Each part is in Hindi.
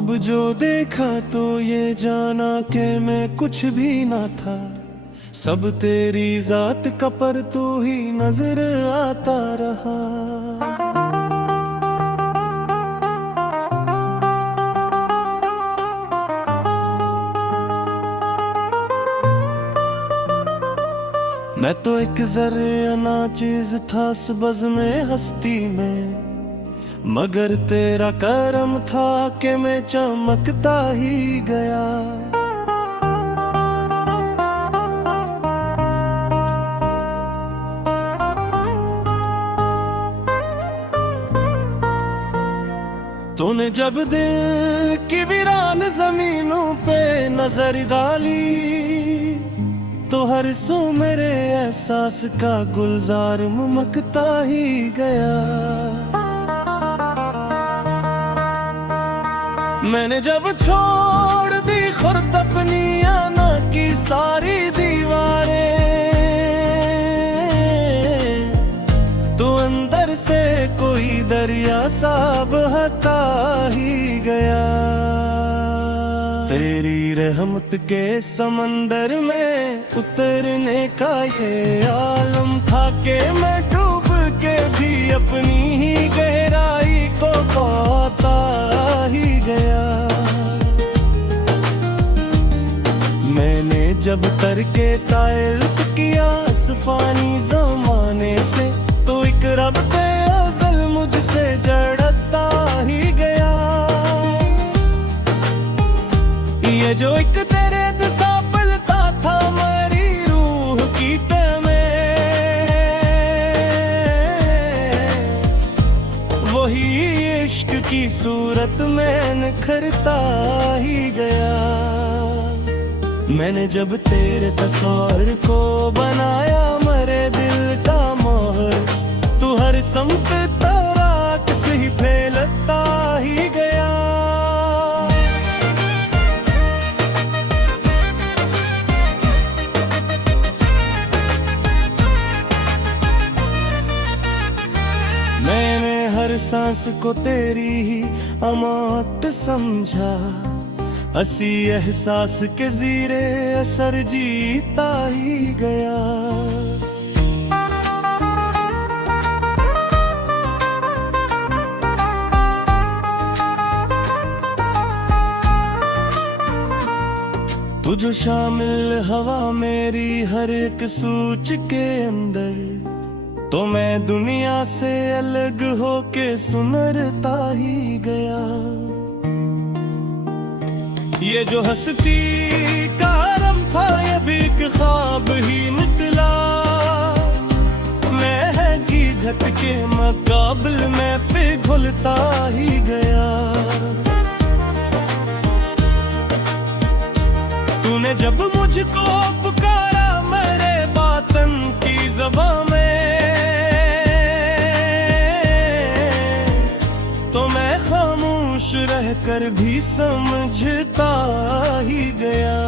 अब जो देखा तो ये जाना कि मैं कुछ भी ना था। सब तेरी जात का पर तू ही नजर आता रहा। मैं तो एक ज़र्रा नाचीज़ था इस बज़्म में हस्ती में, मगर तेरा करम था कि मैं चमकता ही गया। तूने जब दिल की वीरान जमीनों पे नजर डाली तो हर सू मेरे एहसास का गुलजार मुमकता ही गया। मैंने जब छोड़ दी खुर्द अपनी आना की सारी दीवारें, तो अंदर से कोई दरिया सा बहता ही गया। तेरी रहमत के समंदर में उतरने का ये आलम था कि मैं डूब के भी अपनी ही गहराई को पाता ही गया। मैंने जब तरके ताल्लुक़ किया इस फानी ज़माने से, तो एक रब पे अज़ल मुझसे जड़ता ही गया। ये जो एक तेरे दिशा पलता था मेरी रूह की तह में, वही इश्क की सूरत में निखरता ही गया। मैंने जब तेरे तस्वीर को बनाया मेरे दिल का मोहर, तू हर समत तराक से ही फैलता ही गया। मैंने हर सांस को तेरी ही अमात समझा, असी एहसास के ज़ीरे असर जीता ही गया। तू जो शामिल हवा मेरी हर एक सूच के अंदर, तो मैं दुनिया से अलग होके सुनरता ही गया। ये जो हस्ती का आलम था ये भी एक ख्वाब ही निकला। मैं है की घट के मुकाबल में पिघलता ही गया। तूने जब मुझको पुकारा मेरे बातन की ज़बान में, तो मैं खामोश रहकर भी समझता ही गया।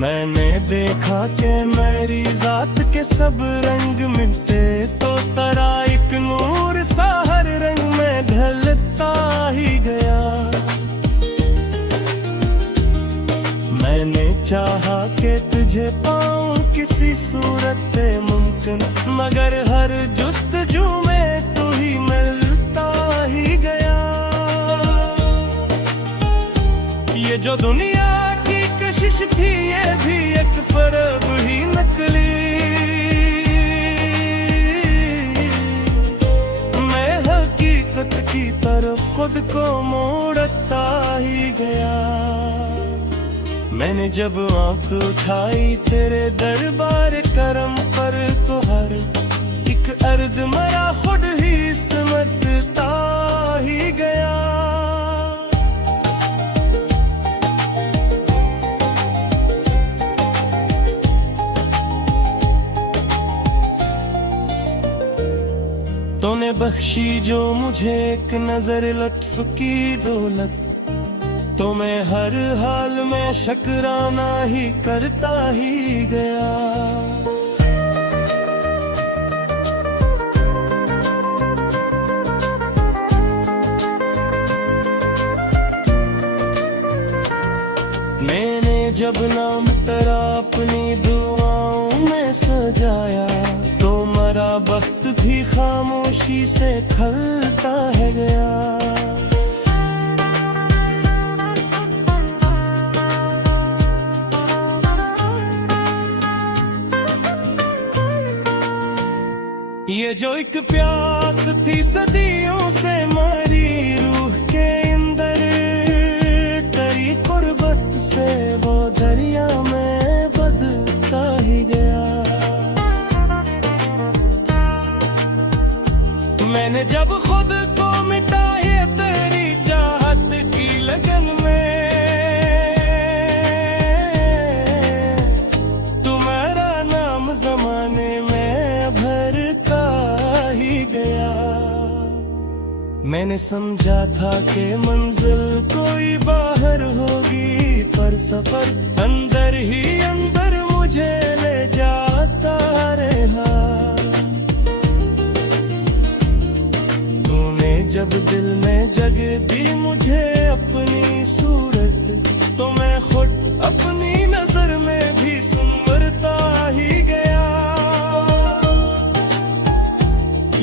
मैंने देखा कि मेरी जात के सब रंग मिटे, तो तेरा एक नूर सा हर रंग में ढलता ही गया। मैंने चाहा कि तुझे पाऊं किसी सूरत पे मुमकिन, मगर हर जुस्तजू में तू ही मिलता ही गया। ये जो दुनिया की कशिश थी ये भी एक फरेब ही नकली। मैं हकीकत की तरफ खुद को मोड़ता ही गया। मैंने जब आंख उठाई तेरे दरबार करम पर, तो हर एक अर्द मरा खुद ही सिमटता ही गया। तूने बख्शी जो मुझे एक नजर लत्फ की दौलत, तो मैं हर हाल में शुक्राना ही करता ही गया। मैंने जब नाम तेरा अपनी दुआओं में सजाया, तो मरा वक्त भी खामोशी से खलता है गया। ये जो एक प्यास थी सदियों से मरी रूह के अंदर, तेरी कुर्बत से वो दरिया में बदलता ही गया। मैंने जब खुद को मिटाया तेरी चाहत की लगन में, तुम्हारा नाम जमाने में भरता ही गया। मैंने समझा था कि मंजिल कोई बाहर होगी, पर सफर अंदर ही अंदर मुझे ले जाता रहा। तूने जब दिल में जगह दी मुझे अपनी सूरत, तो मैं खुद अपनी नजर में भी सुंदरता ही गया।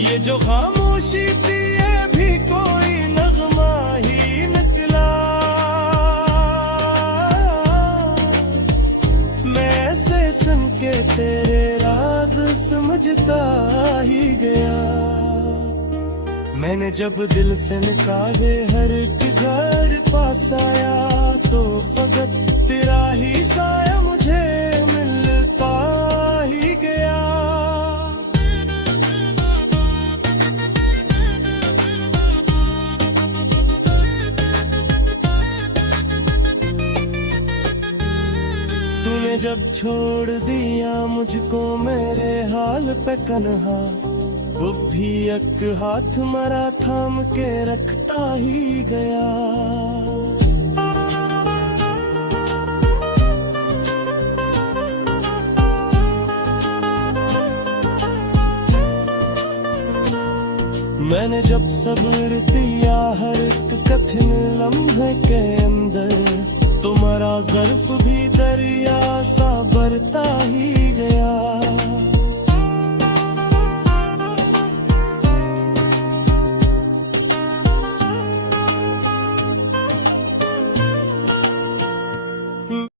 ये जो खामोशी थी ये भी कोई नगमा ही निकला। मैं ऐसे सुन के तेरे राज समझता ही गया। मैंने जब दिल से निकाले हर एक घर पास आया, तो फकत तेरा ही साया मुझे मिलता ही गया। तूने जब छोड़ दिया मुझको मेरे हाल पे कन्हा, वो भी एक हाथ मरा थाम के रखता ही गया। मैंने जब सब्र दिया हर एक कठिन लम्हे के अंदर, तुम्हारा ज़र्फ भी दरिया सा बरता ही